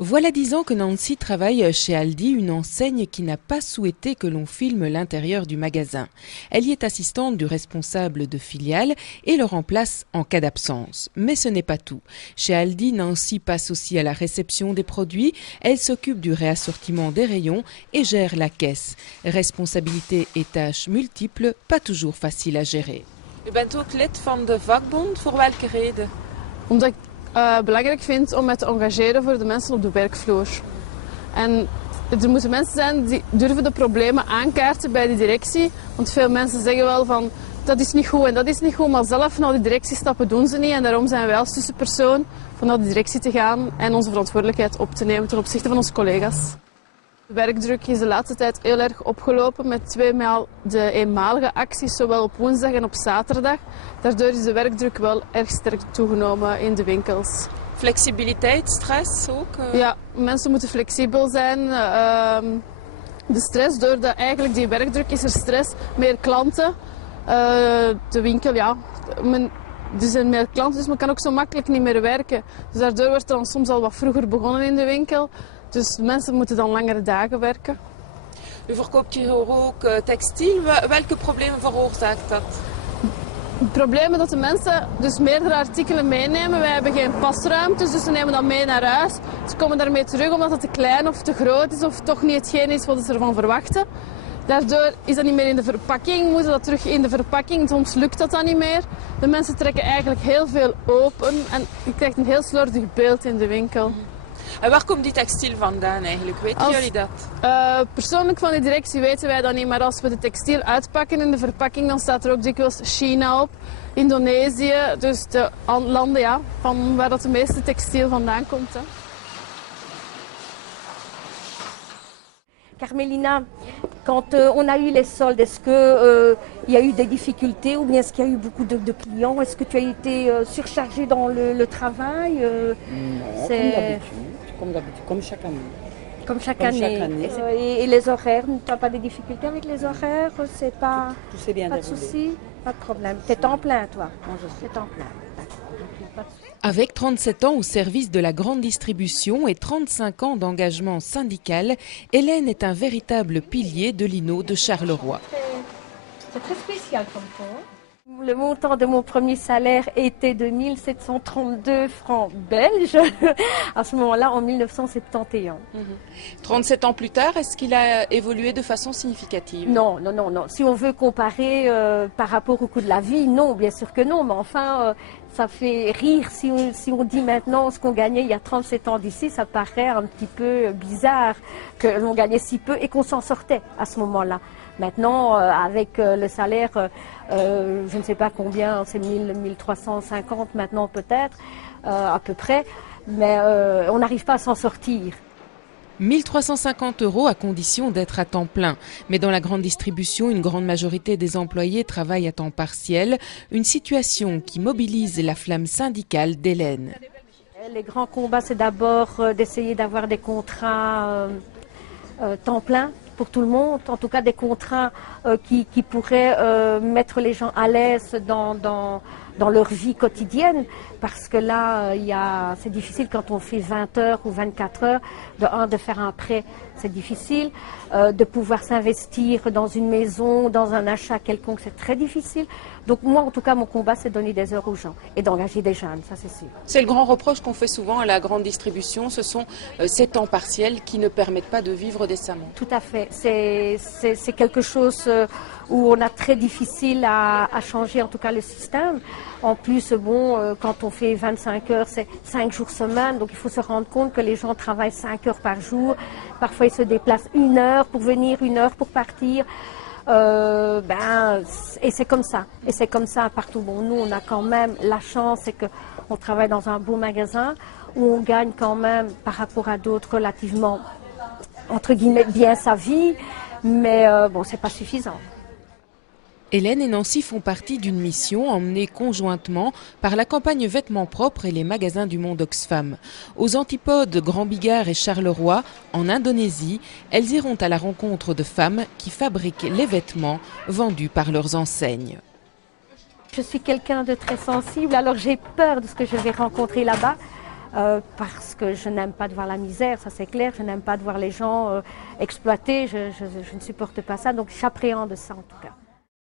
Voilà 10 ans que Nancy travaille chez Aldi, une enseigne qui n'a pas souhaité que l'on filme l'intérieur du magasin. Elle y est assistante du responsable de filiale et le remplace en cas d'absence. Mais ce n'est pas tout. Chez Aldi, Nancy passe aussi à la réception des produits. Elle s'occupe du réassortiment des rayons et gère la caisse. Responsabilités et tâches multiples, pas toujours faciles à gérer. U bent ook lid van de vakbond. Voor welke reden? Omdat ik belangrijk vind om me te engageren voor de mensen op de werkvloer. En er moeten mensen zijn die durven de problemen aankaarten bij de directie. Want veel mensen zeggen wel van dat is niet goed en dat is niet goed, maar zelf naar die directiestappen doen ze niet. En daarom zijn wij als tussenpersoon van naar de directie te gaan en onze verantwoordelijkheid op te nemen ten opzichte van onze collega's. De werkdruk is de laatste tijd heel erg opgelopen met 2 maal de eenmalige acties, zowel op woensdag en op zaterdag. Daardoor is de werkdruk wel erg sterk toegenomen in de winkels. Flexibiliteit, stress ook? Ja, mensen moeten flexibel zijn. De stress, doordat eigenlijk die werkdruk is er stress, meer klanten. De winkel, ja, er zijn meer klanten, dus men kan ook zo makkelijk niet meer werken. Dus daardoor wordt er dan soms al wat vroeger begonnen in de winkel. Dus mensen moeten dan langere dagen werken. U verkoopt hier ook textiel. Welke problemen veroorzaakt dat? Het probleem is dat de mensen dus meerdere artikelen meenemen. Wij hebben geen pasruimtes, dus ze nemen dat mee naar huis. Ze komen daarmee terug omdat het te klein of te groot is of toch niet hetgeen is wat ze ervan verwachten. Daardoor is dat niet meer in de verpakking, moeten dat terug in de verpakking. Soms lukt dat dan niet meer. De mensen trekken eigenlijk heel veel open en je krijgt een heel slordig beeld in de winkel. En waar komt die textiel vandaan eigenlijk? Weten jullie dat? Persoonlijk van de directie weten wij dat niet, maar als we de textiel uitpakken in de verpakking, dan staat er ook dikwijls China op, Indonesië, dus de landen ja, van waar dat de meeste textiel vandaan komt. Hè. Carmelina, quand on a eu les soldes, est-ce qu'il y a eu des difficultés ou bien est-ce qu'il y a eu beaucoup de clients? Est-ce que tu as été surchargée dans le travail? Non, comme d'habitude, comme chaque année. Comme chaque Comme année. chaque année. Et les horaires, tu n'as pas de difficultés avec les horaires? C'est pas, Tout s'est bien pas de déroulé. soucis? Pas de problème. Tu es temps plein, toi? Moi, je sais. C'est temps plein. D'accord. Donc, il y a pas de soucis. Avec 37 ans au service de la grande distribution et 35 ans d'engagement syndical, Hélène est un véritable pilier de l'INO de Charleroi. C'est très spécial comme ça. Le montant de mon premier salaire était de 1732 francs belges, à ce moment-là en 1971. 37 ans plus tard, est-ce qu'il a évolué de façon significative? Non. Si on veut comparer par rapport au coût de la vie, non, bien sûr que non. Mais enfin, ça fait rire si on dit maintenant ce qu'on gagnait il y a 37 ans d'ici, ça paraît un petit peu bizarre que l'on gagnait si peu et qu'on s'en sortait à ce moment-là. Maintenant, avec le salaire, je ne sais pas combien, c'est 1350 maintenant peut-être, à peu près, mais on n'arrive pas à s'en sortir. 1350 € à condition d'être à temps plein. Mais dans la grande distribution, une grande majorité des employés travaillent à temps partiel, une situation qui mobilise la flamme syndicale d'Hélène. Les grands combats, c'est d'abord d'essayer d'avoir des contrats temps plein pour tout le monde, en tout cas des contrats qui pourraient mettre les gens à l'aise dans leur vie quotidienne, parce que là, c'est difficile quand on fait 20 heures ou 24 heures, de faire un prêt, c'est difficile, de pouvoir s'investir dans une maison, dans un achat quelconque, c'est très difficile. Donc moi, en tout cas, mon combat, c'est de donner des heures aux gens et d'engager des jeunes, ça c'est sûr. C'est le grand reproche qu'on fait souvent à la grande distribution, ce sont ces temps partiels qui ne permettent pas de vivre décemment. Tout à fait, c'est quelque chose où on a très difficile à changer, en tout cas le système. En plus, bon, quand on fait 25 heures, c'est 5 jours semaine, donc il faut se rendre compte que les gens travaillent 5 heures par jour. Parfois, ils se déplacent 1 heure pour venir, 1 heure pour partir. Et c'est comme ça. Et c'est comme ça partout. Bon, nous, on a quand même la chance, c'est qu'on travaille dans un beau magasin où on gagne quand même, par rapport à d'autres, relativement, entre guillemets, bien sa vie. Mais bon, c'est pas suffisant. Hélène et Nancy font partie d'une mission emmenée conjointement par la campagne Vêtements propres et les magasins du monde Oxfam. Aux antipodes Grand Bigard et Charleroi, en Indonésie, elles iront à la rencontre de femmes qui fabriquent les vêtements vendus par leurs enseignes. Je suis quelqu'un de très sensible, alors j'ai peur de ce que je vais rencontrer là-bas. parce que je n'aime pas de voir la misère, ça c'est clair, je n'aime pas de voir les gens exploités, je ne supporte pas ça, donc j'appréhende ça en tout cas.